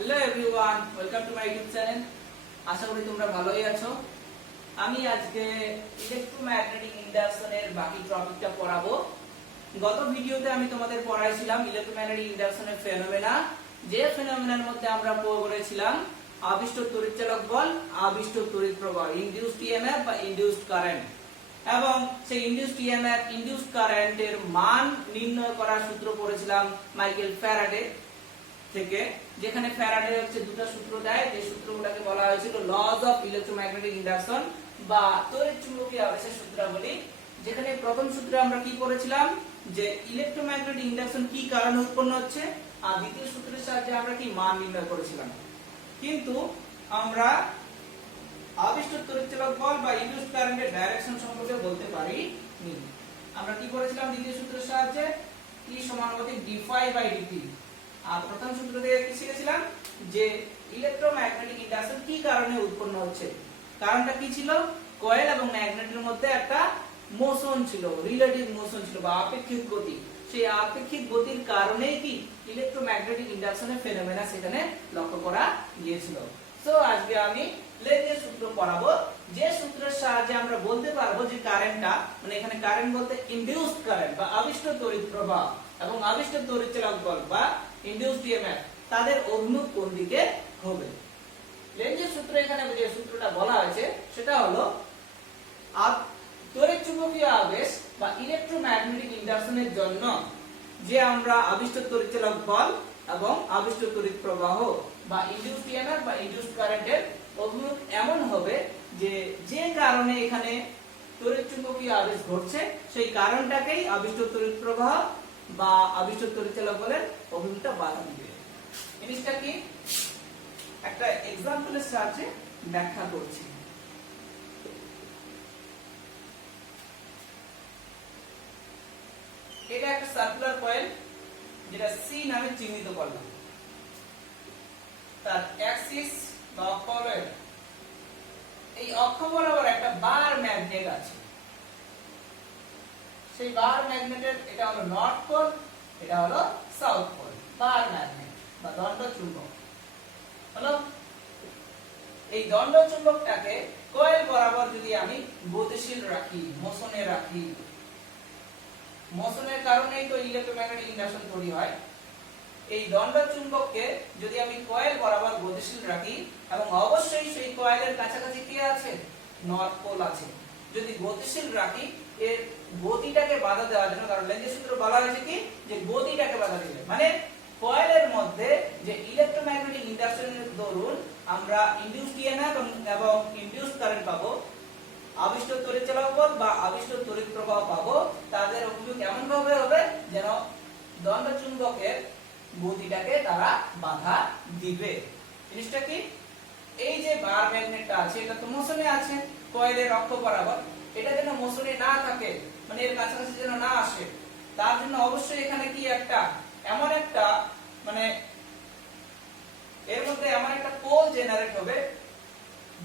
Hello everyone, welcome to my YouTube channel. আশা করি তোমরা ভালোই আছো। আমি আজকে ইলেকট্রোম্যাগনেটিক ইন্ডাকশনের বাকি টপিকটা পড়াবো। গত ভিডিওতে আমি তোমাদের পড়াইছিলাম ইলেকট্রোম্যাগনেটিক ইন্ডাকশনের ফেনোমেনা, যে ফেনোমেনার মধ্যে আমরা পড়েছিলাম আবিষ্ট তড়িৎচালক বল, আবিষ্ট তড়িৎ প্রবাহ, ইনডিউসড ইএমএফ বা ইনডিউসড কারেন্ট, এবং সেই ইনডিউসড ইএমএফ ইনডিউসড কারেন্টের মান নির্ণয় করার সূত্র পড়েছিলাম মাইকেল ফ্যারাডে থেকে, যেখানে ফ্যারাডে হচ্ছে দুটো সূত্র দেয়, যে সূত্রগুলোকে বলা হয়েছিল লজ অফ ইলেকট্রোম্যাগনেটিক ইন্ডাকশন বা তড়িৎচুম্বকীয় আবেশের সূত্রাবলী। যেখানে প্রথম সূত্রে আমরা কি পড়েছিলাম, যে ইলেকট্রোম্যাগনেটিক ইন্ডাকশন কি কারণে উৎপন্ন হচ্ছে, আর দ্বিতীয় সূত্রের সাহায্যে আমরা কি মান নির্ণয় করেছিলাম। কিন্তু আমরা আবিষ্ট তড়িৎচালক বল বা ইনডিউসড কারেন্টের ডাইরেকশন সম্পর্কে বলতে পারি নি। আমরা কি করেছিলাম দ্বিতীয় সূত্রের সাহায্যে, E সমানুপাতিক d∅dt। আর প্রথম সূত্র থেকে কি শিখেছিলাম, যে ইলেকট্রোম্যাগনেটিক ইন্ডাকশন কি কারণে উৎপন্ন হচ্ছে। কারণটা কি ছিল, কয়েল এবং ম্যাগনেটের মধ্যে একটা মোশন ছিল, রিলেটিভ মোশন ছিল বা আপেক্ষিক গতি। সেই আপেক্ষিক গতির কারণেই কি ইলেকট্রোম্যাগনেটিক ইন্ডাকশনের ফেনোমেনা সেখানে লক্ষ্য করা গিয়েছিল। সো আজকে আমি লেঞ্জের সূত্র পড়াবো, যে সূত্রের সাহায্যে আমরা বলতে পারবো যে কারেন্টটা, মানে এখানে কারেন্ট বলতে ইনডিউসড কারেন্ট বা আবিষ্ট তড়িৎ প্রবাহ এবং আবিষ্ট তড়িৎচালক বল বা ইনডিউসড ইএমএফ তাদের অভিমুখ কোন দিকে হবে। লেঞ্জের সূত্র এখানে যে সূত্রটা বলা হয়েছে সেটা হলো তড়িৎচুম্বকীয় আবেশ বা ইলেকট্রোম্যাগনেটিক ইন্ডাকশনের জন্য যে আমরা আবিষ্ট তড়িৎচালক বল এবং আবিষ্ট তড়িৎ প্রবাহ বা ইনডিউসড ইএমএফ বা ইনডিউসড কারেন্টের অভিমুখ এমন হবে যে যে কারণে এখানে তড়িৎচুম্বকীয় আবেশ ঘটছে সেই কারণটাকেই আবিষ্ট তড়িৎ প্রবাহ বা আবিষ্ট তড়িৎচালক বলের অভিমুখটা বাধা দিবে। জিনিসটা কি একটা এক্সাম্পলের সাহায্যে ব্যাখ্যা করছি। এটা একটা সার্কুলার কয়েল, যেটা সি নামে চিহ্নিত করলাম। তার অ্যাক্সিস বা অক্ষ হলো এই অক্ষ বরাবর একটা বার ম্যাগনেট আছে। সেই বার ম্যাগনেটের এটা হলো নর্থ পোল, এটা হলো সাউথ পোল। বার ম্যাগনেট বা দণ্ড চুম্বক হলো। এই দণ্ড চুম্বকটাকে কয়েল বরাবর যদি আমি গতিশীল রাখি, মোশনে রাখি, মোশনের কারণেই তো ইলেকট্রোম্যাগনেটিক ইন্ডাকশন তৈরি হয়। এই দণ্ড চুম্বককে যদি আমি কয়েল বরাবর গতিশীল রাখি, এবং অবশ্যই সেই কয়েলের কাছাকাছি কি আছে, নর্থ পোল আছে, যদি গতিশীল রাখি এর গতিটাকে বাধা দেওয়ার জন্য, কারণ লেঞ্জের সূত্রে বলা হয়েছে কি, যে গতিটাকে বাধা দিবে, মানে কয়েলের মধ্যে যে ইলেকট্রোম্যাগনেটিক ইন্ডাকশনের দরুন আমরা ইনডিউসড ইএমএফ এবং ইনডিউসড কারেন্ট পাবো, আবিষ্ট তড়িৎচালক বল বা আবিষ্ট তড়িৎ প্রবাহ পাবো, তাদের অভিমুখ এমন ভাবে হবে যেন দণ্ড চুম্বকের গতিটাকে তারা বাধা দিবে। জিনিসটা কি, এই যে বার ম্যাগনেটটা আছে এটা তো মোশনে আছে কয়েলের অক্ষ বরাবর, এটা যেন মোশনে না থাকে, মানে এর কাছাকাছি যেন না আসে, তার জন্য অবশ্যই এখানে কি একটা এমন একটা মানে এর মধ্যে এমন একটা পোল জেনারেট হবে,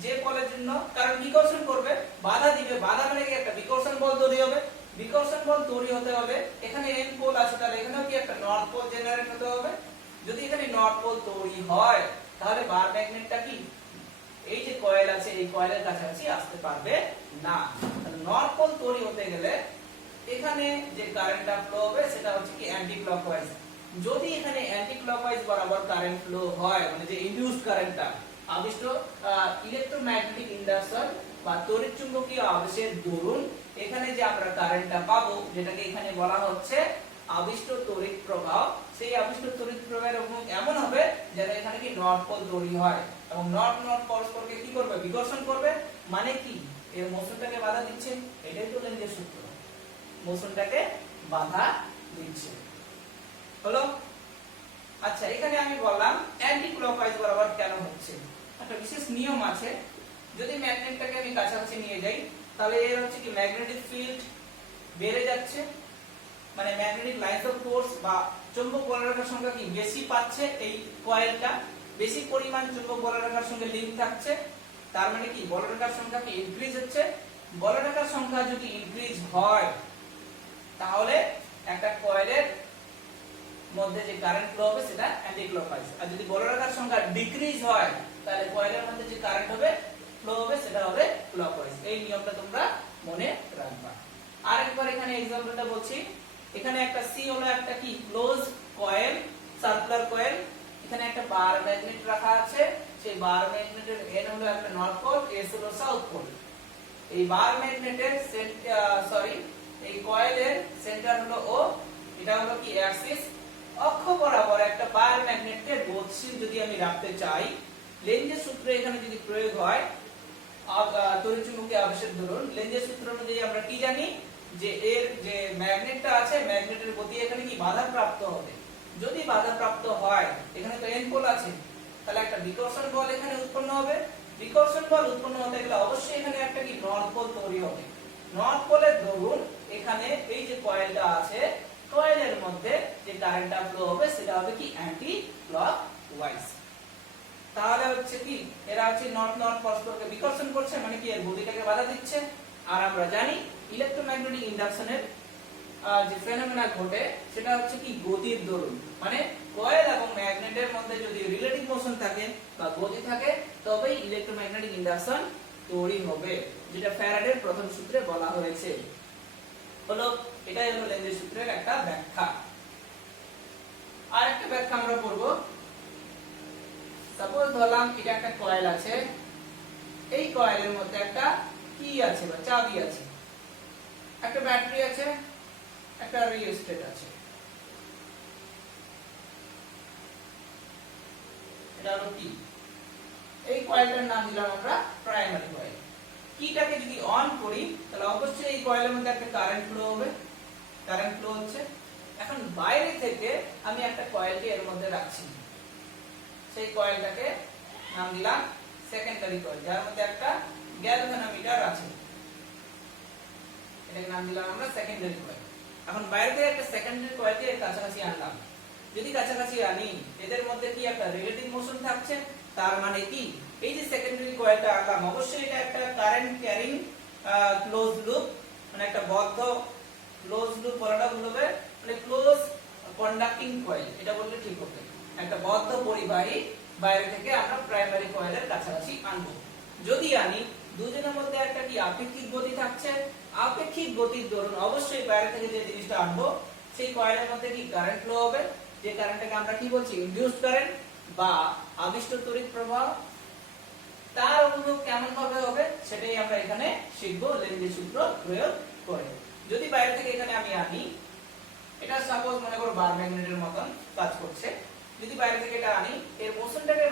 যে পোলের জন্য কারণ বিকর্ষণ করবে, বাধা দিবে, বাধা মানে কি একটা বিকর্ষণ বল তৈরি হবে। বিকর্ষণ বল তৈরি হতে হবে, এখানে এন পোল আছে, তাহলে এখানেও কি একটা নর্থ পোল জেনারেট হতে হবে। যদি এখানে নর্থ পোল তৈরি হয়, তাহলে বার ম্যাগনেটটা কি এই যে কয়েল আছে এই কয়েলের কাছাকাছি আসতে পারবে না। তাহলে নর্থ পোল তৈরি হতে গেলে এখানে যে কারেন্টটা ফ্লো হবে সেটা হচ্ছে কি অ্যান্টি ক্লকওয়াইজ। যদি এখানে অ্যান্টি ক্লকওয়াইজ বরাবর কারেন্ট ফ্লো হয়, মানে যে ইনডিউসড কারেন্টটা আবিষ্ট ইলেকট্রোম্যাগনেটিক ইন্ডাকশন বা তড়িৎচুম্বকীয় আবেশের দরুন এখানে যে আমরা কারেন্টটা পাবো, যেটাকে এখানে বলা হচ্ছে আবিষ্ট তড়িৎ প্রবাহ, সেই আবিষ্ট তড়িৎ প্রবাহের অভিমুখ এমন হবে যেন এখানে কি নর্থ পোল তৈরি হয়, এবং নর্থ নর্থ পরস্পরকে কি করবে, বিকর্ষণ করবে, মানে কি এর মোশনটাকে বাধা দিচ্ছে। এটাই তো লেঞ্জের সূত্র, মোশনটাকে বাধা দিচ্ছে হলো। আচ্ছা, এখানে আমি বললাম অ্যান্টি ক্লকওয়াইজ বরাবর কেন হচ্ছে। একটা বিশেষ নিয়ম আছে, যদি ম্যাগনেটটাকে আমি কাছাকাছি নিয়ে যাই, তাহলে এর হচ্ছে কি ম্যাগনেটিক ফিল্ড বেড়ে যাচ্ছে, মানে ম্যাগনেটিক লাইন্স অফ ফোর্স বা চৌম্বক বলরেখার সংখ্যা কি বেশি পাচ্ছে, এই কয়েলটা বেশি পরিমাণ চৌম্বক বলরেখার সঙ্গে লিংক থাকছে, তার মানে কি বলরেখার সংখ্যা কি ইনক্রিজ হচ্ছে। বলরেখার সংখ্যা যদি ইনক্রিজ হয়, তাহলে একটা কয়েলের মধ্যে যে কারেন্ট ফ্লো হবে সেটা অ্যান্টি ক্লকওয়াইজ, আর যদি বড় রেখার সংখ্যা ডিক্রিজ হয় তাহলে কয়েলের মধ্যে যে কারেন্ট হবে ফ্লো হবে সেটা হবে ক্লকওয়াইজ। এই নিয়মটা তোমরা মনে রাখবা। আরেকবার এখানে एग्जांपलটা বলছি। এখানে একটা সি হলো একটা কি ক্লোজ কয়েল, সার্কুলার কয়েল। এখানে একটা বার ম্যাগনেট রাখা আছে, সেই বার ম্যাগনেটের এন হলো একটা নর্থ পোল, এস হলো সাউথ পোল। এই বার ম্যাগনেটের এই কয়েলের সেন্টার হলো ও, এটা হলো কি অ্যাক্সিস। অক্ষ বরাবর একটা বার ম্যাগনেটকে গতিশীল যদি আমি রাখতে চাই, লেঞ্জের সূত্র এখানে যদি প্রয়োগ হয়, তড়িৎচুম্বকীয় আবেশের দরুন লেঞ্জের সূত্র অনুযায়ী আমরা কি জানি যে এর যে ম্যাগনেটটা আছে ম্যাগনেটের গতি এখানে কি বাধাপ্রাপ্ত হবে। যদি বাধাপ্রাপ্ত হয়, এখানে তো এন পোল আছে, তাহলে একটা বিকর্ষণ বল এখানে উৎপন্ন হবে। বিকর্ষণ বল উৎপন্ন হতে গেলে অবশ্যই এখানে একটা কি নর্থ পোল তৈরি হবে। নর্থ পোলের দরুন এখানে এই যে কয়েলটা আছে, কয়েলের মধ্যে যে কারেন্টটা ফ্লো হবে সেটা হবে কি অ্যান্টি ক্লকওয়াইজ। তাহলে হচ্ছে কি এরা হচ্ছে নর্থ নর্থ পরস্পরকে বিকর্ষণ করছে, মানে কি এর গতিটাকে বাধা দিচ্ছে। আর আমরা জানি ইলেকট্রোম্যাগনেটিক ইন্ডাকশনের যে ফেনোমেনা ঘটে সেটা হচ্ছে কি গতির দরুন, মানে কয়েল এবং ম্যাগনেটের মধ্যে যদি রিলেটিভ মোশন থাকে বা গতি থাকে তবেই ইলেকট্রোম্যাগনেটিক ইন্ডাকশন তৈরি হবে, যেটা ফ্যারাডের প্রথম সূত্রে বলা হয়েছে। হলো এটাই হলো লেঞ্জের সূত্রের একটা ব্যাখ্যা। আর একটা ব্যাখ্যা আমরা পড়ব। সাপোজ ধরলাম এটা একটা কয়েল আছে, এই কয়েলের মধ্যে একটা কি আছে বা চাবি আছে, একটা ব্যাটারি আছে, একটা রিওস্ট্যাট আছে। এটা হলো কি, এই কয়েলটার নাম দিলাম আমরা প্রাইমারি কয়েল। কিটাকে যদি অন করি তাহলে অবশ্যই এই কয়েলের মধ্যে একটা কারেন্ট ফ্লো হবে, কারেন্ট ফ্লো হচ্ছে। এখন বাইরে থেকে আমি একটা কয়েলকে এর মধ্যে রাখছি, সেই কয়েলটাকে নাম দিলাম সেকেন্ডারি কয়েল, যার মধ্যে একটা গ্যালভানোমিটার আছে, এটাকে নাম দিলাম আমরা সেকেন্ডারি কয়েল। এখন বাইরে থেকে একটা সেকেন্ডারি কয়েলকে এর কাছাকাছি আনলাম। যদি কাছাকাছি আনি, এদের মধ্যে কি একটা রিলেটিভ মোশন থাকছে, তার মানে কি এই যে সেকেন্ডারি কয়েলটা আনলাম অবশ্যই এটা একটা কারেন্ট ক্যারিং ক্লোজ লুপ, মানে একটা বদ্ধ ক্লোজ লুপ বলাটা ভুল হবে, মানে ক্লোজ কন্ডাক্টিং কয়েল এটা বললে ঠিক হবে। একটা বদ্ধ পরিবাহী বাইরে থেকে আমরা প্রাইমারি কয়েলের কাছাকাছি আনবো। যদি আনি, দুজনের মধ্যে একটা কি আপেক্ষিক গতি থাকছে, আপেক্ষিক গতির দরুন অবশ্যই বাইরে থেকে যে জিনিসটা আনবো সেই কয়েলের মধ্যে কি কারেন্ট ফ্লো হবে, যে কারেন্টটাকে আমরা কি বলছি ইনডিউসড কারেন্ট বা আবিষ্ট তড়িৎ প্রবাহ। তার অনুরূপ কেমন ভাবে হবে সেটাই আমরা এখানে শিখবো লেঞ্জের সূত্র প্রয়োগ করে। যদি বাইরে থেকে এখানে আমি আনি, এটা সাপোজ মনে করো বার ম্যাগনেটের মতন কাজ করছে, যদি বাইরে থেকে এটা আনি, এর মোশনটাকে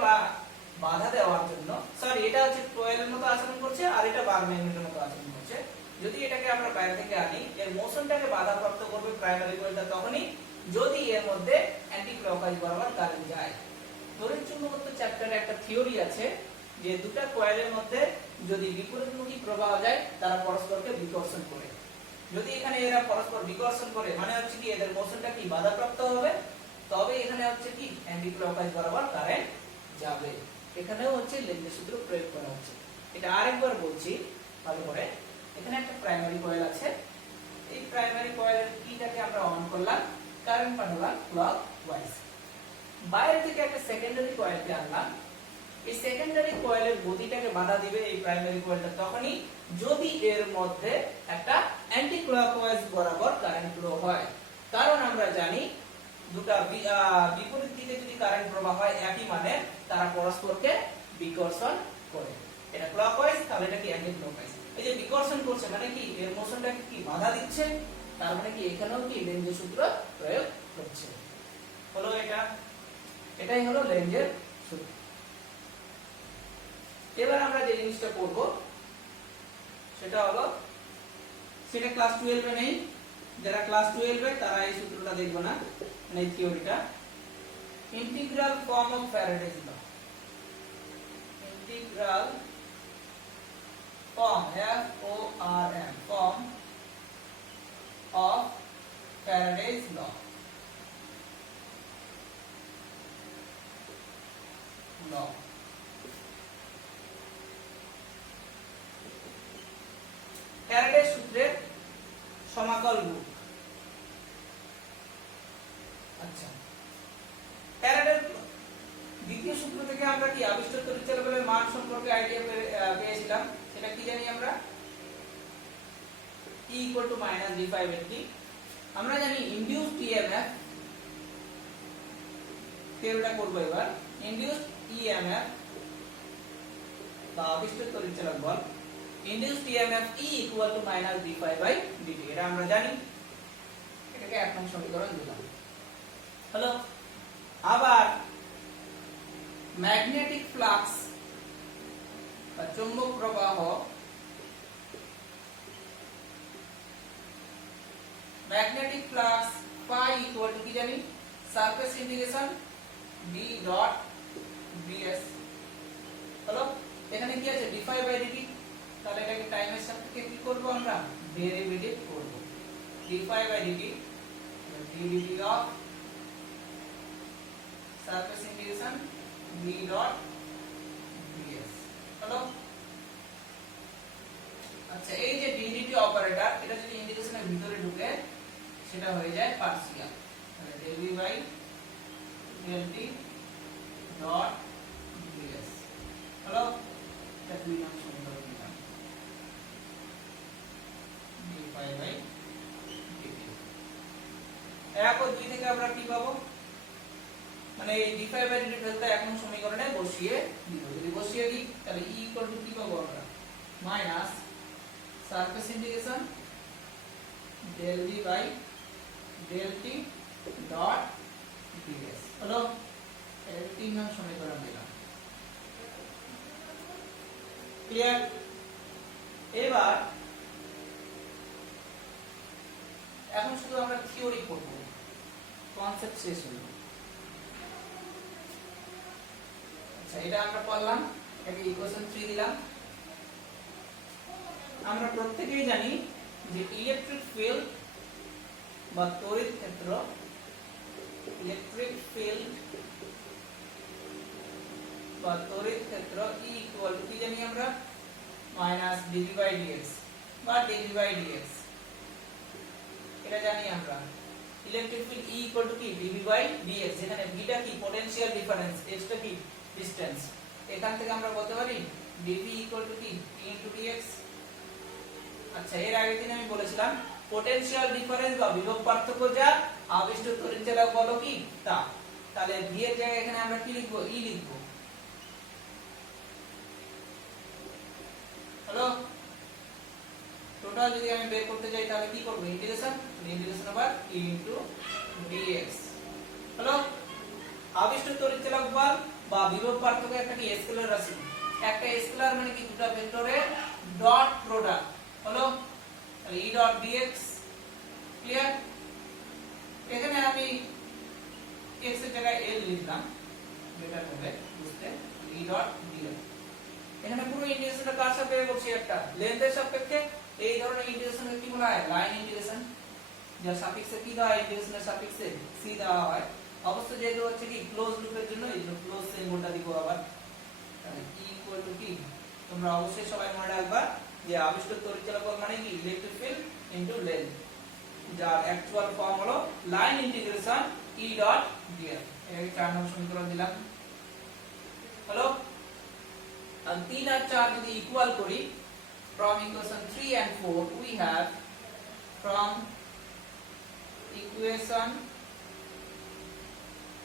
বাধা দেওয়ার জন্য, সরি এটা হচ্ছে কয়েলের মতো আচরণ করছে আর এটা বার ম্যাগনেটের মতো আচরণ করছে, যদি এটাকে আমরা বাইরে থেকে আনি, এর মোশনটাকে বাধাপ্রাপ্ত করবে প্রাইমারি কয়েলটা তখনই যদি এর মধ্যে অ্যান্টি ক্লকওয়াইজ বরাবর কারেন্ট যায়। তড়িৎচুম্বকত্ব চ্যাপ্টারে একটা থিওরি আছে যে দুটো কয়েলের মধ্যে যদি বিপরীতমুখী প্রবাহ যায় তারা পরস্পরকে বিকর্ষণ করে। যদি এখানে এরা পরস্পর বিকর্ষণ করে মানে হচ্ছে কি এদের মোশনটা কি বাধাপ্রাপ্ত হবে, তবে এখানে হচ্ছে কি অ্যান্টি ক্লকওয়াইজ বরাবর কারেন্ট যাবে। এখানেও হচ্ছে লেঞ্জের সূত্র প্রয়োগ করা হচ্ছে। এটা আরেকবার বলছি ভালো করে। এখানে একটা প্রাইমারি কয়েল আছে, এই প্রাইমারি কয়েলের কিটাকে আমরা অন করলাম, কারেন্ট পাঠালাম ক্লকওয়াইজ। বাইরে থেকে একটা সেকেন্ডারি কয়েলকে আনলাম, এই সেকেন্ডারি কয়েলের গতিটাকে বাধা দিবে এই প্রাইমারি কয়েলটা তখনই যদি এর মধ্যে একটা অ্যান্টি ক্লকওয়াইজ বরাবর কারেন্ট ফ্লো হয়। কারণ আমরা জানি দুটো বিপরীত দিকে যদি কারেন্ট প্রবাহ হয় একই মানে তারা পরস্পরকে বিকর্ষণ করে। এটা ক্লকওয়াইজ, তাহলে এটা কি অ্যান্টি ক্লকওয়াইজ। এই যে বিকর্ষণ করছে মানে কি এর মোশনটাকে কি বাধা দিচ্ছে, তার মানে কি এখানেও কি লেঞ্জের সূত্র প্রয়োগ হচ্ছে। হলো এটা, এটাই হলো লেঞ্জের সূত্র। এবার আমরা যে জিনিসটা করব সেটা হলো, সেটা ক্লাস 12 এ নেই, যারা ক্লাস 12 এ তারা এই সূত্রটা দেখবে না, মানে এই থিওরিটা। Integral form of Faraday's law, integral form FORM form of Faraday's law. ফ্যারাডের সূত্রের সমাকল রূপ। আচ্ছা, দ্বিতীয় সূত্র থেকে আমরা কি আবিষ্ট তড়িৎচলাবলের মান সম্পর্কে আইডিয়া পেয়েছিলাম, সেটা কি জানি আমরা E - d5dt। আমরা জানি ইনডিউসড ইএমএফ, থিওরিটা করব এবার। ইনডিউসড ইএমএফ বা আবিষ্ট তড়িৎচলক বল, ইনডিউসড ইএমএফ E - d5dt, এটা আমরা জানি। এটাকে 1 নং সমীকরণ দিলাম। হলো। আবার ম্যাগনেটিক ফ্লাক্স বা চৌম্বক প্রবাহ, ম্যাগনেটিক ফ্লাক্স phi কি জানি, surface integration B dot ds। হলো। এখানে কি আছে d5dt, তাহলে এটাকে টাইমের সাপেক্ষে কি করব আমরা, ডেরিভেটিভ করব। d5dt ddt of surface integration B dot ds। হলো। আচ্ছা, এই যে ddt অপারেটর, এটা যদি ইন্টিগ্রেশনের ভিতরে ঢুকে সেটা হয়ে যায় পার্সিয়াল, তাহলে del v by del t dot ds। হলো। এটা 2 নং সমীকরণ দিলাম, d5 বাই dt। 1 ও 2 থেকে আমরা কি পাবো, মানে এই d5 বাই dt ফেলতে 1 নং সমীকরণে বসিয়ে দিব। যদি বসিয়ে দিই তাহলে E কি পাবো আমরা, minus surface integration del v by del t dot ds। হলো। এর 3 নং সমীকরণ দিলাম। ক্লিয়ার? এবার এখন শুধু আমরা থিওরি করব, কনসেপ্ট শেষ হলো। আচ্ছা, এটা আমরা করলাম, এটাকে ইকুয়েশন 3 দিলাম। আমরা প্রত্যেকেই জানি যে ইলেকট্রিক ফিল্ড বা তড়িৎ ক্ষেত্র, ইলেকট্রিক ফিল্ড বা তড়িৎ ক্ষেত্র E কি জানি আমরা, মাইনাস dv বাই dx বা dv বাই dx, এটা জানি আমরা। ইলেকট্রিক ফিল্ড E কি dv বাই dx, যেখানে v টা কি পোটেনশিয়াল ডিফারেন্স, x টা কি ডিসটেন্স। এখান থেকে আমরা বলতে পারি dv কি t dx। আচ্ছা, এর আগের দিন আমি বলেছিলাম পোটেনশিয়াল ডিফারেন্স বা বিভব পার্থক্য যা, আবিষ্ট তড়িৎচলক বল কি তা। তাহলে v এর জায়গায় এখানে আমরা কি লিখব, E লিখব। হলো। টোটাল যদি আমি বের করতে যাই তাহলে কি করব, ইন্টিগ্রেশন ওভার E dx। হলো। আবিষ্ট তড়িৎচলক বল বা বিভব পার্থক্য একটা কি স্কেলার রাশি, একটা স্কেলার মানে কি দুটো ভেক্টরের ডট প্রোডাক্ট। হলো। তাহলে E ডট dx। ক্লিয়ার? এখানে আমি x এর জায়গায় l লিখলাম, বেটার হবে বুঝতে। E ডট dx, এখানে পুরো ইন্টিগ্রেশনটা কার সাপেক্ষে করছি, একটা লেন্থের সাপেক্ষে। এই ধরনের ইন্টিগ্রেশনকে কি বলা হয়, লাইন ইন্টিগ্রেশন, যার সাপেক্ষে কি দেওয়া হয়, ইন্টিগ্রেশনের সাপেক্ষে c দেওয়া হয়। অবশ্য যেহেতু হচ্ছে কি ক্লোজ লুপের জন্য, এই জন্য ক্লোজ সিম্বলটা দিব আবার। তাহলে E কি, তোমরা অবশ্যই সবাই মনে রাখবা যে আবিষ্ট তড়িৎচলক বল মানে কি ইলেকট্রিক ফিল্ড ইনটু লেন্থ, যার অ্যাকচুয়াল ফর্ম হলো line integration E dot dl। এটাকে 4 নং সমীকরণ দিলাম। হলো। আর 3 আর 4 যদি ইকুয়াল করি, from equation 3 and 4 we have, from equation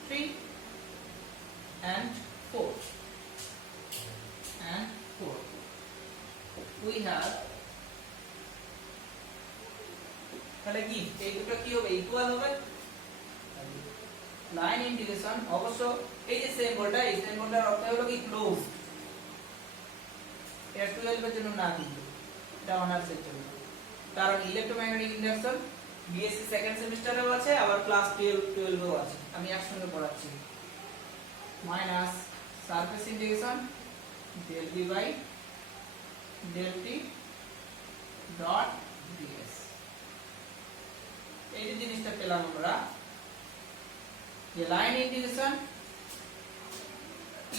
3 and 4 we have, তাহলে কি এই দুটো কি হবে, ইকুয়াল হবে। লাইন ইন্টিগ্রেশন, অবশ্য এই যে সিম্বলটা, এই সিম্বলটার অর্থ হলো কি ক্লোজ, এটা 12 এর জন্য না, কিন্তু এটা অনার্সের জন্য। কারণ ইলেকট্রোম্যাগনেটিক ইন্ডাকশন বিএসসি সেকেন্ড সেমিস্টারেও আছে, আবার ক্লাস 12 এও আছে, আমি একসঙ্গে পড়াচ্ছি। Minus surface integration del v by del t dot ds। এই যে জিনিসটা পেলাম আমরা, যে line integration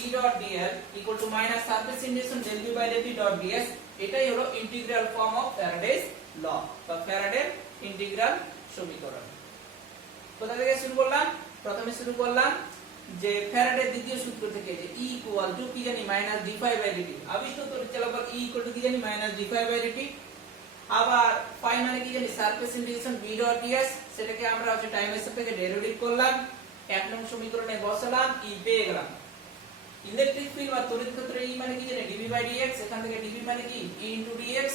E dot dl equal to minus surface integration del v by del t dot ds, এটাই হলো integral form of Faraday's law বা ফ্যারাডের ইন্টিগ্রাল সমীকরণ। কোথা থেকে শুরু করলাম, প্রথমে শুরু করলাম যে ফ্যারাডের দ্বিতীয় সূত্র থেকে যে E ইকুয়াল টু কি জানি মাইনাস d∅/dt, আবিষ্ট তড়িৎচালক বল E ইকুয়াল টু কি জানি মাইনাস d∅/dt। আবার ফাই মানে কি জানি surface integration B dot ds, সেটাকে আমরা হচ্ছে টাইমের সাপেক্ষে ডেরিভেটিভ করলাম, 1 নং সমীকরণে বসালাম, E পেয়ে গেলাম। ইলেকট্রিক ফিল্ড বা তড়িৎ ক্ষেত্র E মানে কি জানি dV/dx, এখান থেকে dV মানে কি E dx।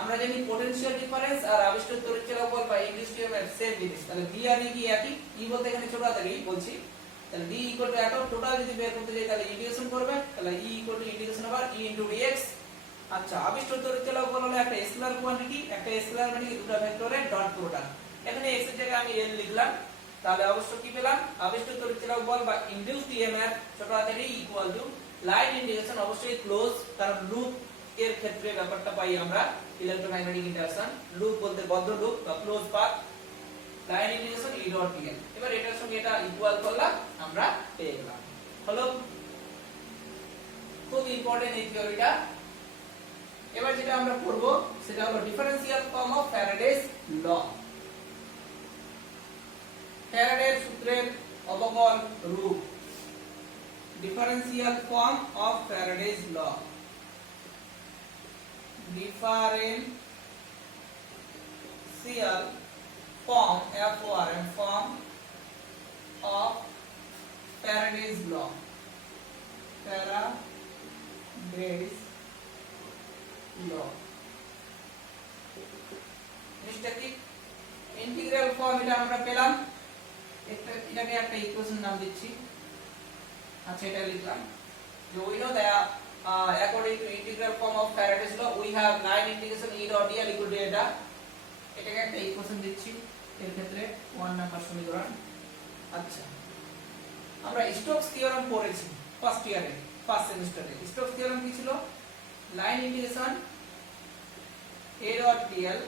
আমরা জানি পটেনশিয়াল ডিফারেন্স আর আবিষ্ট তড়িৎচালক বল বা ইন্ডিউসড ইএমএফ সেম জিনিস, তাহলে V আর E কি একই, E বলতে এখানে ছোট হাতের E বলছি, তাহলে D ইকুয়াল টু এত টোটাল যদি বের করতে যাই তাহলে ইন্টিগ্রেশন করবে, তাহলে E equal two integration over E dx। আচ্ছা, আবিষ্ট তড়িৎচালক বল হলো একটা স্কেলার কোয়ান্টিটি, একটা স্কেলার মানে কি দুটো ভেক্টরের ডট প্রোডাক্ট, এখানে x এর জায়গায় আমি l লিখলাম, তাহলে অবশ্য কি পেলাম আবিষ্ট তড়িৎচালক বল বা ইনডিউসড ইএমএফ ছোট হাতের E equal two line integration অবশ্যই ক্লোজ, কারণ লুপ এর ক্ষেত্রে ব্যাপারটা পাই আমরা ইলেক্ট্রোম্যাগনেটিক ইন্টারঅ্যাকশন, লুপ বলতে বদ্ধ লুপ বা close path, line integration E dot dl। এবার এটার সঙ্গে এটা ইকুয়াল করলাম, আমরা পেয়ে গেলাম। হলো খুব ইম্পর্টেন্ট এই থিওরিটা। এবার যেটা আমরা পড়ব সেটা হলো differential form of Faraday's law. ফ্যারাডের সূত্রের অবকল রূপ, differential form of Faraday's law. Differential form FORM form of Faraday's law, Faraday's law. জিনিসটা কি ইন্টিগ্রাল ফর্ম, এটা আমরা পেলাম, এটাকে একটা ইকুয়েশন নাম দিচ্ছি। আচ্ছা, এটা লিখলাম যে we know that according to integral form of Faraday's law we have line integration E dot dl equal to এটা, এটাকে একটা ইকুয়েশন দিচ্ছি এর ক্ষেত্রে 1 নাম্বার সমীকরণ। আচ্ছা, আমরা স্টোকস থিওরেম পড়েছি ফার্স্ট ইয়ারে, ফার্স্ট সেমিস্টারে। স্টোকস থিওরেম কি ছিল? Line integration A dot dl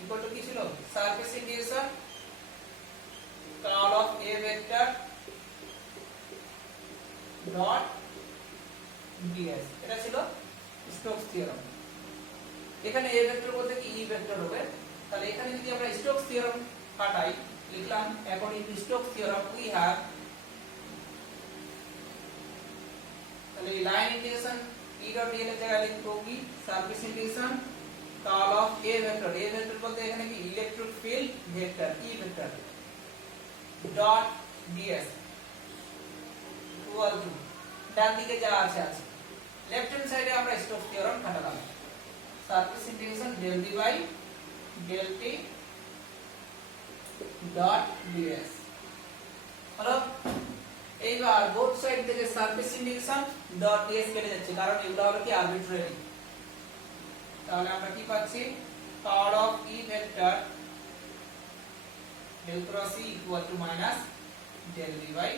equal to কি ছিল? Surface integration curl of A vector dot ds, এটা ছিল স্টোকস থিওরেম। এখানে A ভেক্টর বলতে কি E ভেক্টর হবে, তাহলে এখানে যদি আমরা স্টোকস থিওরেম খাটাই, লিখলাম according to Stokes theorem we have, তাহলে line integration E dot dl এর জায়গায় লিখবো কি surface integration curl of A vector, A vector বলতে এখানে কি electric field vector E vector dot ds equal to, ডান দিকে যা আছে আছে, লেফট হ্যান্ড সাইডে আমরা স্টোকস থিওরেম খাটালাম, surface integration del v by del t dot ds। হলো, এইবার বোথ সাইড থেকে সারফেস ইন্টিগ্রেশন ডট ds কেটে যাচ্ছে, কারণ এগুলো হলো কি আরবিট্রারি। তাহলে আমরা কি পাচ্ছি curl of E vector del cross E equal to minus del v by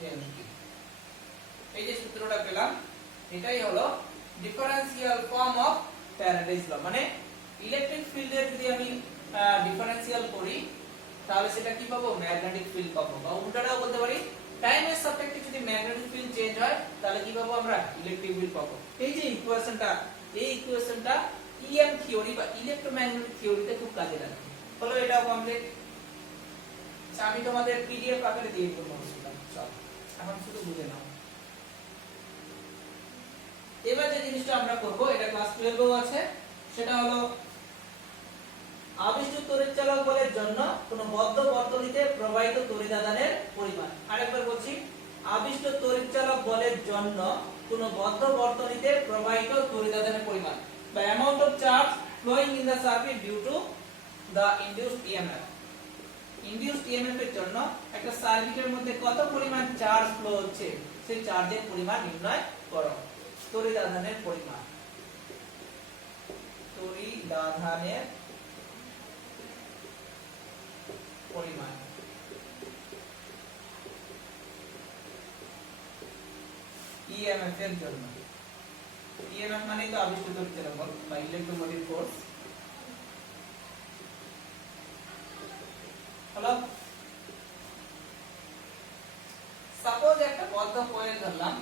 del t। এই যে সূত্রটা পেলাম, এটাই হলো differential form of Faraday's law. মানে ইলেকট্রিক ফিল্ডের যদি আমি ডিফারেন্সিয়াল করি তাহলে সেটা কি পাবো? ম্যাগনেটিক ফিল্ড পাবো, বা উল্টাটাও বলতে পারি টাইমের সাপেক্ষে যদি ম্যাগনেটিক ফিল্ড চেঞ্জ হয় তাহলে কি পাবো? আমরা ইলেকট্রিক ফিল্ড পাবো। এই যে ইকুয়েশনটা, এই ইকুয়েশনটা ইএম থিওরি বা ইলেক্ট্রোম্যাগনেটিক থিওরিতে খুব কাজে লাগে। হলো, এটাও কমপ্লিট। আমি তোমাদের পিডিএফ আকারে দিয়ে দেবো, এখন শুধু বুঝে নাও। এবার যে জিনিসটা আমরা করব, এটা ক্লাস 12 এও আছে, সেটা হলো আবিষ্ট তড়িৎচালক বলের জন্য কোন বদ্ধ বর্তনীতে প্রবাহিত তড়িৎ আদানের পরিমাণ। আরেকবার বলছি, আবিষ্ট তড়িৎচালক বলের জন্য কোন বদ্ধ বর্তনীতে প্রবাহিত তড়িৎ আদানের পরিমাণ, বা amount of charge flowing in the circuit due to the induced EMF। Induced EMF এর জন্য একটা সার্কিটের মধ্যে কত পরিমাণ চার্জ ফ্লো হচ্ছে সেই চার্জের পরিমাণ নির্ণয় করো। তড়িৎ আধানের পরিমাণ, তড়িৎ আধানের পরিমাণ ইএমএফ এর জন্য। ইএমএফ মানে তো আবিষ্ট তড়িৎচালক বল বা ইলেকট্রোমোটিভ ফোর্স। হলো, সাপোজ একটা বদ্ধ কয়েল ধরলাম,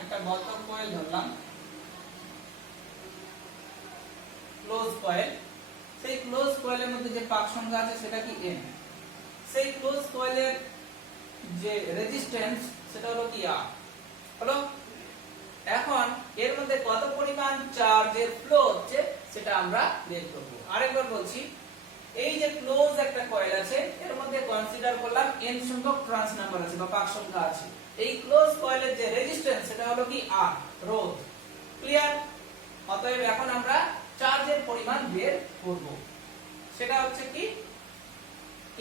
একটা বদ্ধ কয়েল ধরলাম, ক্লোজ কয়েল। সেই ক্লোজ কয়েলের মধ্যে যে পাক সংখ্যা আছে সেটা কি n, সেই ক্লোজ কয়েলের যে রেজিস্ট্যান্স সেটা হলো কি r হলো। এখন এর মধ্যে কত পরিমাণ চার্জের ফ্লো হচ্ছে সেটা আমরা বের করব। আরেকবার বলছি, এই যে ক্লোজ একটা কয়েল আছে এর মধ্যে কনসিডার করলাম n সংখ্যক ট্রান্স নাম্বার আছে বা পাক সংখ্যা আছে। এই ক্লোজ কয়েলের যে রেজিস্ট্যান্স সেটা হলো কি r, রোধ। ক্লিয়ার? অতএব এখন আমরা চার্জের পরিমাণ বের করব। সেটা হচ্ছে কি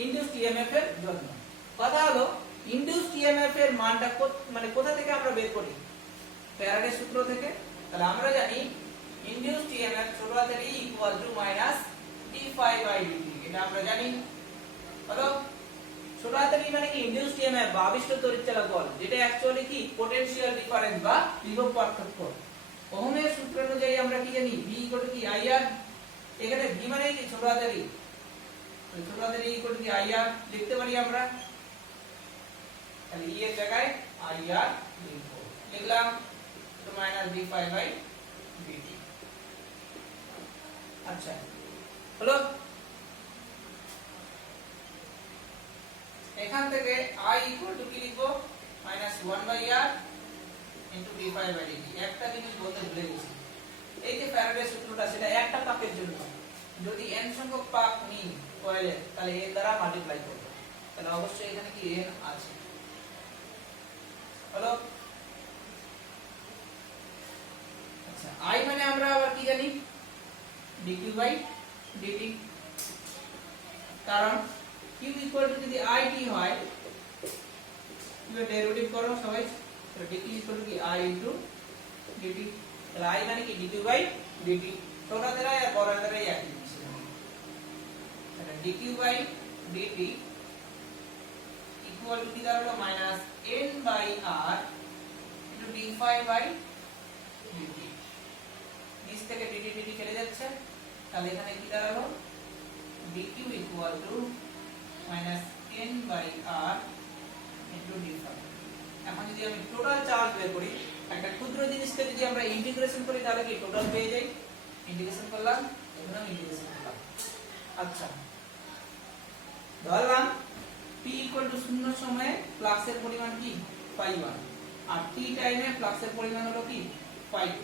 ইনডিউসড ইএমএফ এর জন্য। কথা হলো ইনডিউসড ইএমএফ এর মানটা মানে কোথা থেকে আমরা বের করি? ফ্যারাডের সূত্র থেকে। তাহলে আমরা জানি ইনডিউসড ইএমএফ ছোট হাতের E equal to minus d∅dt, এটা আমরা জানি। হলো ছোট হাতের E মানে কি ইনডিউসড ইএমএফ বা আবিষ্ট তড়িৎচালক বল, যেটা অ্যাকচুয়ালি কি পোটেনশিয়াল ডিফারেন্স বা বিভব পার্থক্য। ওহমের সূত্র অনুযায়ী আমরা কি জানি V ইকুয়াল টু কি IR, এখানে V মানে কি ছোট হাতের E, ছোট হাতের E ইকুয়াল টু কি IR লিখতে পারি আমরা। তাহলে E এর জায়গায় IR লিখলাম তো মাইনাস d∅dt। আচ্ছা হলো, এখান থেকে I ইকুয়াল টু কি লিখবো মাইনাস 1/r ইনটু d∅dt। একটা জিনিস বলতে ভুলে গেছি, এই যে ফ্যারাডের সূত্রটা সেটা একটা পাকের জন্য। যদি n সংখ্যক পাক নিই কয়েলের তাহলে এর দ্বারা মাল্টিপ্লাই করব, তাহলে অবশ্যই এখানে কি n আছে। হলো আচ্ছা, I মানে আমরা আবার কি জানি dq/dt, কারণ q ইকুয়াল টু যদি it হয় q এর ডেরিভেটিভ করো সবাই, তো dq ইকুয়াল টু কি i ইনটু dt। তাহলে I মানে কি dq/dt, ছোট হাতের I আর বড় হাতের I একই জিনিস। তাহলে dq/dt ইকুয়াল টু কি দাঁড়ালো মাইনাস n/r ইনটু d∅/dt। নিচ থেকে dt কেটে যাচ্ছে, তাহলে এখানে কি দাঁড়ালো dq equal to minus n/r into d∅। এখন যদি আমি টোটাল চার্জ বের করি, একটা ক্ষুদ্র জিনিসকে যদি আমরা ইন্টিগ্রেশন করি তাহলে কি টোটাল পেয়ে যাই। ইন্টিগ্রেশন করলাম, এখানেও ইন্টিগ্রেশন করলাম। আচ্ছা ধরলাম t ইকুয়াল টু 0 সময়ে ফ্লাক্সের পরিমাণ কি ∅1 আর t টাইমে ফ্লাক্সের পরিমাণ হলো কি ∅2।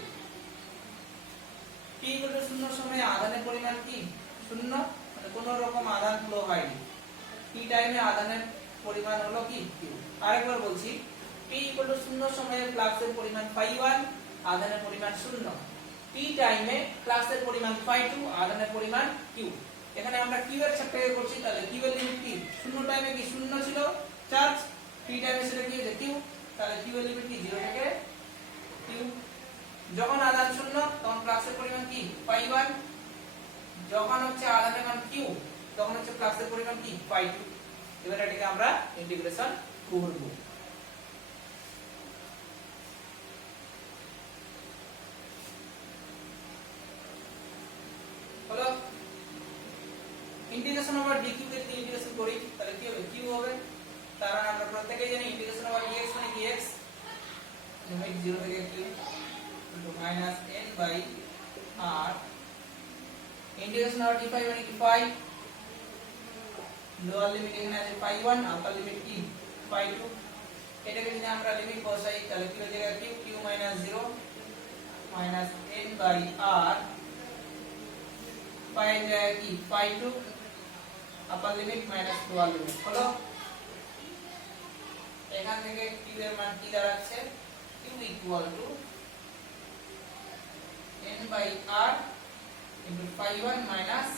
t ইকুয়াল টু 0 সময়ে আধানের পরিমাণ কি 0, মানে কোনো রকম আধান ফ্লো হয়নি। t টাইমে আধানের পরিমাণ হলো কি q। আরেকবার বলছি, t ইকুয়াল টু 0 সময়ে ফ্লাক্সের পরিমাণ ∅1, আধানের পরিমাণ 0। t টাইমে ফ্লাক্সের পরিমাণ ∅2, আধানের পরিমাণ q। এখানে আমরা q এর সাপেক্ষে করছি, তাহলে q এর লিমিট কি 0 টাইমে কি 0 ছিল চার্জ, t টাইমে সেটা কি হয়েছে q, তাহলে q এর লিমিট কি 0 থেকে q। যখন আধান 0 তখন ফ্লাক্সের পরিমাণ কি ∅1, যখন হচ্ছে আধানের মান q তখন হচ্ছে ফ্লাক্সের পরিমাণ কি ∅2। এবার এটাকে আমরা ইন্টিগ্রেশন করব। হলো ইন্টিগ্রেশন ওভার dq কে যদি ইন্টিগ্রেশন করি তাহলে কি হবে q হবে, কারণ আমরা প্রত্যেকই জানি ইন্টিগ্রেশন ওভার dx মানে কি x, লিমিট 0 থেকে q into minus n/r integration over d∅ মানে কি ∅, লোয়ার লিমিট এখানে আছে ∅1, আপার লিমিট কি ∅2। এটাকে যদি আমরা লিমিট বসাই তাহলে কি হয়ে যাবে q মাইনাস 0 মাইনাস n/r পাই যায় কি ∅2, আপার লিমিট মাইনাস লোয়ার লিমিট। হলো এখান থেকে q এর মান কি দাঁড়াচ্ছে q equal to n/r into ∅1 minus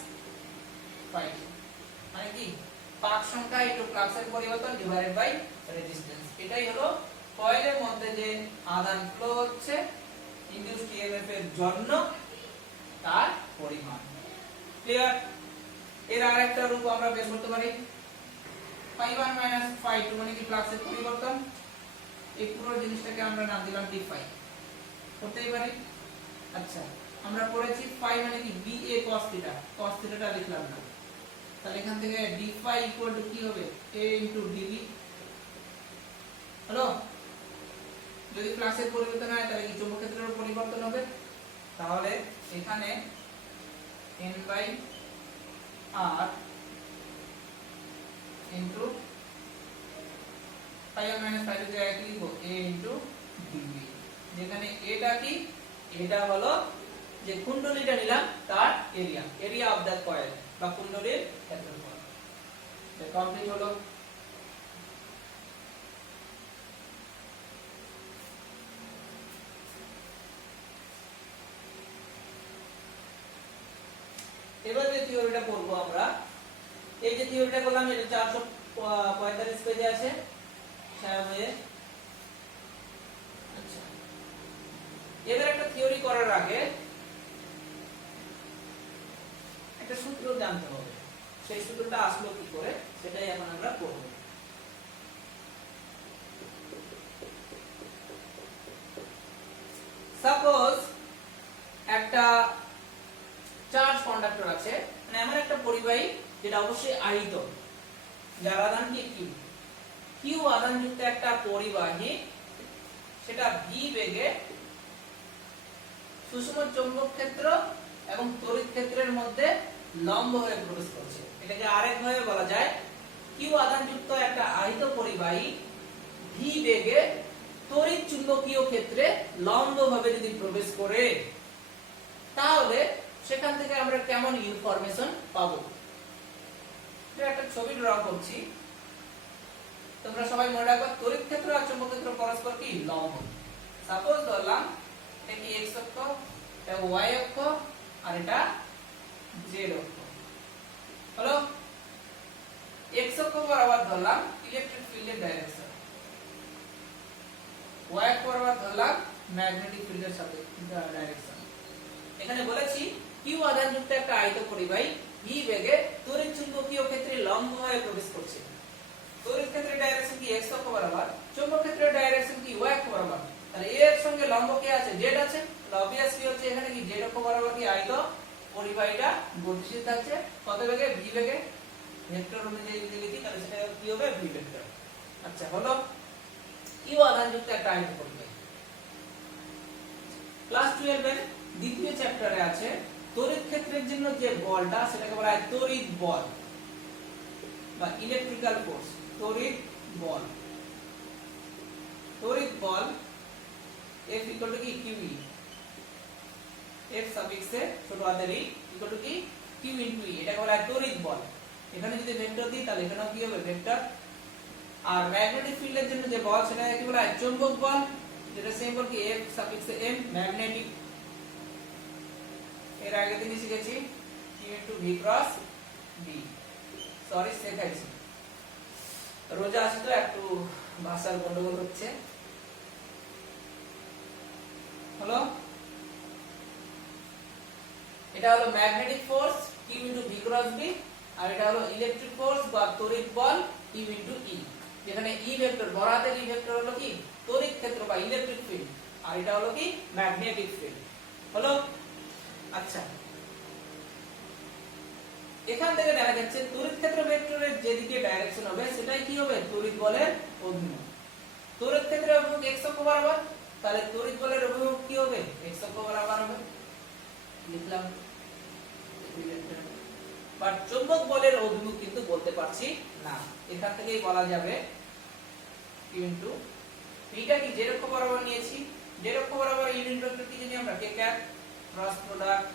∅2, মানে কি পাক সংখ্যা ইনটু ফ্লাক্সের পরিবর্তন ডিভাইডেড বাই রেজিস্ট্যান্স। এটাই হলো কয়েলের মধ্যে যে আধান ফ্লো হচ্ছে ইনডিউসড ইএমএফ এর জন্য তার পরিমাণ। ক্লিয়ার? এর আরেকটা রূপ আমরা বের করতে পারি, ∅1 মাইনাস ∅2 মানে কি ফ্লাক্সের পরিবর্তন। এই পুরো জিনিসটাকে আমরা নাম দিলাম d∅, করতেই পারি। আচ্ছা আমরা পড়েছি ∅ মানে কি BA cos θ, cos θ টা লিখলাম না, তাহলে এখান থেকে d∅ ইকুয়াল টু কি হবে a ইনটু dB। হলো যদি ফ্লাক্সের পরিবর্তন হয় তাহলে কি চৌম্বক ক্ষেত্রের পরিবর্তন হবে, তাহলে এখানে n/d r ইনটু পাই আর মাইনাস পাই এর জায়গায় কি লিখব a ইনটু dv, যেখানে এটা কি, এটা হলো যে কুণ্ডলীটা নিলাম তার এরিয়া অফ দ্যাট কয়েল বা কুণ্ডলীর ক্ষেত্রফল। এটা কমপ্লিট হলো। এবার যে থিওরিটা পড়বো আমরা, এই যে থিওরিটা করলাম এটা 445 পেজে আছে ছায়া বইয়ে। আচ্ছা, এবার একটা থিওরি করার আগে একটা সূত্র জানতে হবে, সেই সূত্রটা আসলো কি করে সেটাই এখন আমরা পড়ব। সাপোজ একটা চার্জ কন্ডাক্টর আছে, মানে এমন একটা পরিবাহী যেটা অবশ্যই আহিত, যার আধান কি কিউ, কিউ আধানযুক্ত একটা পরিবাহী, সেটা ভি বেগে সুষম চৌম্বক ক্ষেত্র এবং তড়িৎ ক্ষেত্রের মধ্যে লম্ব হয়ে প্রবেশ করছে। এটাকে আরেক ভাবে বলা যায়, কিউ আধানযুক্ত একটা আহিত পরিবাহী ভি বেগে তড়িৎ চুম্বকীয় ক্ষেত্রে লম্বভাবে যদি প্রবেশ করে, তাহলে সেখান থেকে আমরা কেমন ইনফরমেশন পাবো। এটা একটা ছবি ড্র করছি, তোমরা সবাই মনে রাখো তড়িৎ ক্ষেত্র আর চুম্বক ক্ষেত্র পরস্পর কি লম্ব। সাপোজ ধরলাম এটা কি x অক্ষ, এটা y অক্ষ, আর এটা z অক্ষ। হলো x অক্ষ বরাবর ধরলাম ইলেকট্রিক ফিল্ডের ডাইরেকশন, y অক্ষ বরাবর ধরলাম ম্যাগনেটিক ফিল্ডের সাথে ডাইরেকশন। এখানে বলেছি কিউ আধানযুক্ত একটা আহিত পরিবাহী v বেগে তড়িৎ চুম্বকীয় ক্ষেত্রে লম্ব হয়ে প্রবেশ করছে। তড়িৎ ক্ষেত্রের ডাইরেকশন কি x অক্ষ বরাবর, চৌম্বক ক্ষেত্রের ডাইরেকশন কি y অক্ষ বরাবর। তাহলে a এর সঙ্গে লম্ব কে আছে, z আছে, তাহলে অবভিয়াসলি হচ্ছে এখানে কি z অক্ষ বরাবর কি আহিত পরিবাহীটা গতিশীল থাকছে কত বেগে, v বেগে। ভেক্টর অনুযায়ী যদি লিখি তাহলে সেটা কি হবে, v ভেক্টর। আচ্ছা, হলো কিউ আধানযুক্ত একটা আহিত পরিবাহী। ক্লাস 12 এর দ্বিতীয় চ্যাপ্টারে আছে তড়িৎ ক্ষেত্রের জন্য যে বলটা সেটাকে বলা হয় তড়িৎ বল বা ইলেকট্রিক্যাল ফোর্স। তড়িৎ বল, তড়িৎ বল F ইকুয়াল টু কি QE, F সাফিক্স এ ছোট হাতের E ইকুয়াল টু কি Q ইনটু E, এটা বলা হয় তড়িৎ বল। এখানে যদি ভেক্টর দিই তাহলে এখানেও কি হবে, ভেক্টর। আর ম্যাগনেটিক ফিল্ডের জন্য যে বল সেটা কি বলা হয় চৌম্বক বল, যেটা সিম্বল কি F সাফিক্স এ M, ম্যাগনেটিক। এর আগে দিনই শিখেছি Q into V cross B, sorry শেখাইছি, রোজা আছে তো একটু ভাষার গন্ডগোল হচ্ছে। হলো এটা হলো magnetic force Q into V cross B, আর এটা হলো ইলেকট্রিক ফোর্স বা তড়িৎ বল Q ইনটু E, যেখানে E ভেক্টর বড় হাতের E ভেক্টর হলো কি তড়িৎ ক্ষেত্র বা ইলেকট্রিক ফিল্ড, আর এটা হলো কি ম্যাগনেটিক ফিল্ড। হলো আচ্ছা, এখান থেকে দেখা যাচ্ছে তড়িৎ ক্ষেত্র ভেক্টরের যেদিকে ডাইরেকশন হবে সেটাই কি হবে, তড়িৎ বলের অভিমুখ। তড়িৎ ক্ষেত্রের অভিমুখ x অক্ষ বরাবর, তাহলে তড়িৎ বলের অভিমুখ কি হবে, x অক্ষ বরাবর হবে, লিখলাম। বাট চৌম্বক বলের অভিমুখ কিন্তু বলতে পারছি না, এখান থেকেই বলা যাবে q ইনটু এটা কি z অক্ষ বরাবর নিয়েছি, z অক্ষ বরাবর ইউনিট ভেক্টর কি জানি আমরা k cap cross product,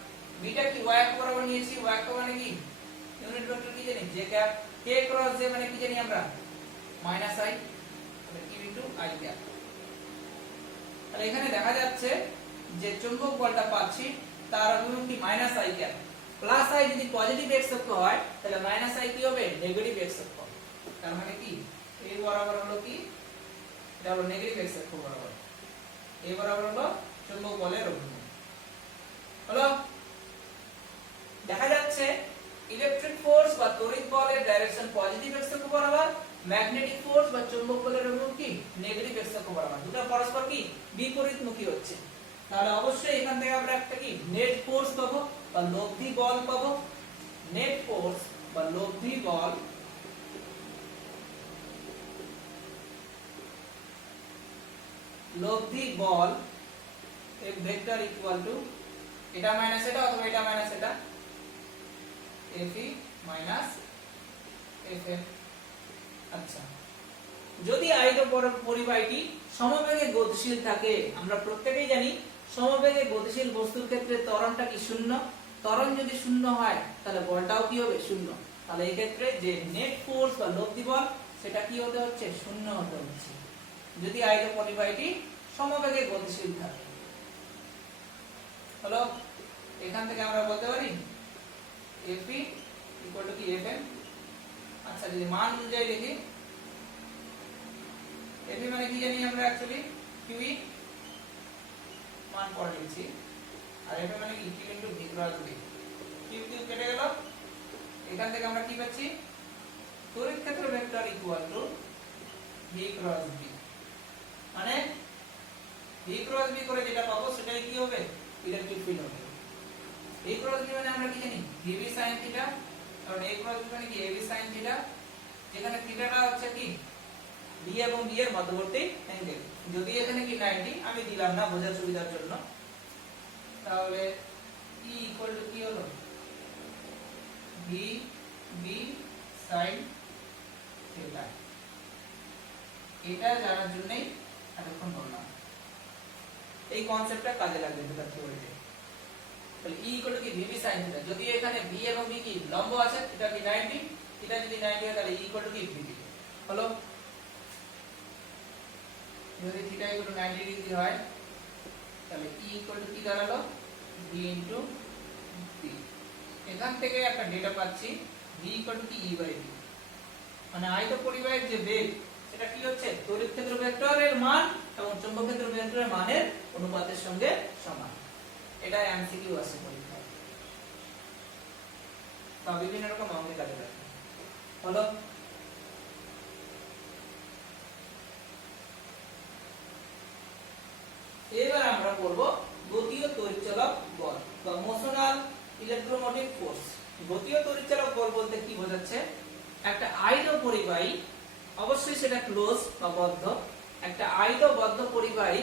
beta কি y অক্ষ বরাবর নিয়েছি, y অক্ষ মানে কি ইউনিট ভেক্টর কি জানি j cap, k cross j মানে কি জানি আমরা মাইনাস i, তাহলে q ইনটু i ক্যাপ। তাহলে এখানে দেখা যাচ্ছে যে চৌম্বক বলটা পাচ্ছি তার অভিমুখ কি minus i cap, plus i যদি পজিটিভ x অক্ষ হয় তাহলে মাইনাস i কি হবে, নেগেটিভ x অক্ষ। তার মানে কি এই বরাবর হলো কি, এটা হলো নেগেটিভ x অক্ষ বরাবর, এই বরাবর হলো চৌম্বক বলের অভিমুখ। হলো দেখা যাচ্ছে ইলেকট্রিক ফোর্স বা তড়িৎ বলের ডাইরেকশন পজিটিভ x অক্ষ বরাবর, ম্যাগনেটিক ফোর্স বা চৌম্বক বলের অভিমুখ কি নেগেটিভ x অক্ষ বরাবর, দুটো পরস্পর কি বিপরীতমুখী হচ্ছে। তাহলে অবশ্যই এখান থেকে আমরা একটা কি নেট ফোর্স পাবো বা লব্ধি বল পাবো। নেট ফোর্স বা লব্ধি বল F ভেক্টর ইকুয়াল টু এটা মাইনাস এটা অথবা এটা মাইনাস এটা, F মাইনাস Fn। আচ্ছা, যদি আয়ত পরিবাহীটি সমবেগে গতিশীল থাকে, আমরা প্রত্যেকেই জানি সমবেগে গতিশীল বস্তুর ক্ষেত্রে ত্বরণটা কি শূন্য। ত্বরণ যদি শূন্য হয় তাহলে বলটাও কি হবে শূন্য। তাহলে এই ক্ষেত্রে যে নেট ফোর্স বা লব্ধি বল সেটা কি হতে হচ্ছে শূন্য হতে হচ্ছে, যদি আয়ত পরিবাহীটি সমবেগে গতিশীল থাকে। হলো, এখান থেকে আমরা বলতে পারি Fe ইকুয়াল টু কি Fn। আচ্ছা, যদি মান অনুযায়ী লিখি, Fe মানে কি জানি আমরা অ্যাকচুয়ালি QE, মান পরে লিখছি, আর F মানে কি Q into V cross V। Q কেটে গেল, এখান থেকে আমরা কি পাচ্ছি তড়িৎ ক্ষেত্র vector equal to V cross V। মানে V ক্রস V করে যেটা পাবো সেটাই কি হবে ইলেকট্রিক ফিল্ড হবে। V ক্রস V মানে আমরা কি জানি VV sin θ, কারণ A ক্রস B মানে কি AB sin θ, যেখানে থিটাটা হচ্ছে কি B এবং B এর মধ্যবর্তী অ্যাঙ্গেল। যদি এখানে কি 90 আমি দিলাম না বোঝার সুবিধার জন্য, তাহলে E ইকুয়াল টু কি হলো VB sin θ। এটা জানার জন্যই এতক্ষণ বললাম, এই কনসেপ্টটা কাজে লাগবে দুটো থিওরিতে। তাহলে E ইকুয়াল টু কি VB sin θ, যদি এখানে B এবং B কি লম্ব আছে, এটা কি 90, এটা যদি 90 হয় তাহলে E ইকুয়াল টু কি VB হলো। যদি θ ইকুয়াল টু 90 ডিগ্রি হয় তাহলে E ইকুয়াল টু কি দাঁড়ালো B ইনটু B। এখান থেকে একটা ডেটা পাচ্ছি V ইকুয়াল টু কি E বাই V, মানে আয়ত পরিবাহীর যে বেগ সেটা কি হচ্ছে তড়িৎ ক্ষেত্র ভেক্টরের মান এবং চৌম্বক ক্ষেত্র ভেক্টরের মানের অনুপাতের সঙ্গে সমান। এটা এমসিকিউ আছে পরীক্ষায়, তা বিভিন্ন রকম অঙ্কে কাজে লাগে। হলো, এবার আমরা পড়ব গতীয় তড়িৎচালক বল বা মোশনাল ইলেকট্রোমোটিভ ফোর্স। গতীয় তড়িৎচালক বল বলতে কি বোঝাচ্ছে, একটা আয়ত পরিবাহী, অবশ্যই সেটা ক্লোজ বা বদ্ধ, একটা আয়ত বদ্ধ পরিবাহী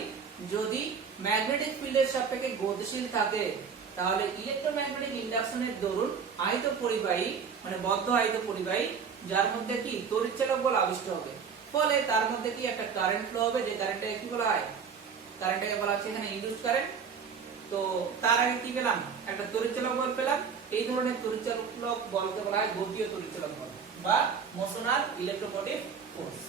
যদি ম্যাগনেটিক ফিল্ডের সাপেক্ষে গতিশীল থাকে তাহলে ইলেকট্রোম্যাগনেটিক ইন্ডাকশনের দরুন আয়ত পরিবাহী মানে বদ্ধ আয়ত পরিবাহী যার মধ্যে কি তড়িৎচালক বল আবিষ্ট হবে, ফলে তার মধ্যে কি একটা কারেন্ট ফ্লো হবে, যে কারেন্টটাকে কি বলা হয়, কারেন্টটাকে বলা হচ্ছে এখানে ইনডিউসড কারেন্ট। তো তার আগে কি পেলাম একটা তড়িৎচালক বল পেলাম, এই ধরনের তড়িৎচালক বলকে বলা হয় গতীয় তড়িৎচালক বল বা মোশনাল ইলেকট্রোমোটিভ ফোর্স।